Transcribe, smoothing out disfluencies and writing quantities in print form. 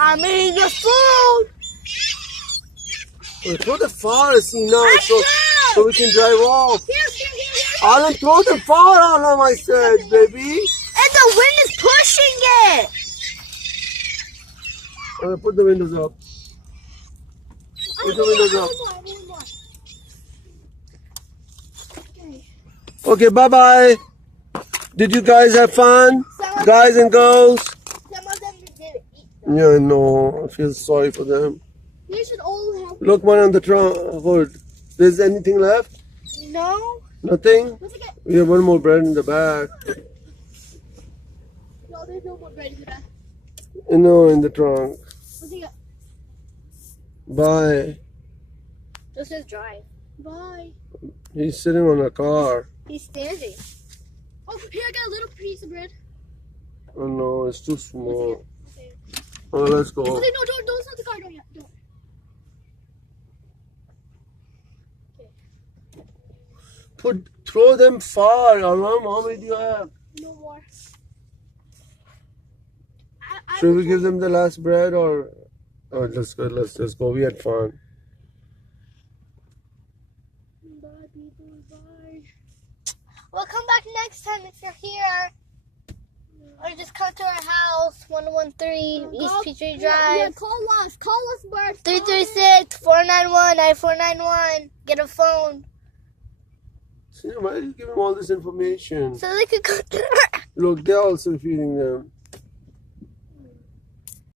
I'm eating the food. Well, throw the far, see now, so we can drive off. Here. Alan, throw the far on them, I said, baby. And the wind is pushing it. Put the windows up. Put the windows up. Okay, bye-bye. Did you guys have fun? Guys and girls? Some of them didn't eat. Yeah, I know. I feel sorry for them. They should all have. Look, one on the hood. There's anything left? No. Nothing? What's it get? We have one more bread in the back. No, there's no more bread in the back. No, in the trunk. What's it get? Bye. Just says drive. Bye. He's sitting on a car. He's standing. Oh, here I got a little piece of bread. Oh no, it's too small. Okay. Oh, let's go. No, don't start the car. Don't yet. Don't. Throw them far, Alam. How many do you have? No more. Should we give them the last bread or let's go, let's just go. We had fun. Bye, people. Bye. We'll come back next time if you're here. Or just come to our house, 113 East Peachtree Drive. Yeah, call us, Bert. 336-491-9491. Get a phone. See, why are you giving all this information? So they could go to Look, they're also feeding them.